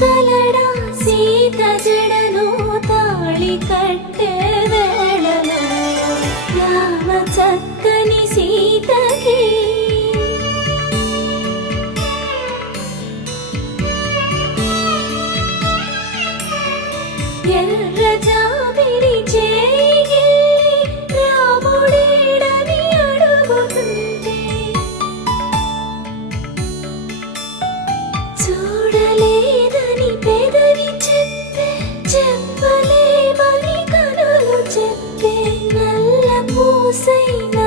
ಕಲಡ ಸೀತ ಜಡನು ತಾಳಿ ಕಟ್ಟೆ ವೇಳನು ಯಾವ ಚಕ್ಕನಿ ಸೀತಗೆ ಎಲ್ರ ಜ sem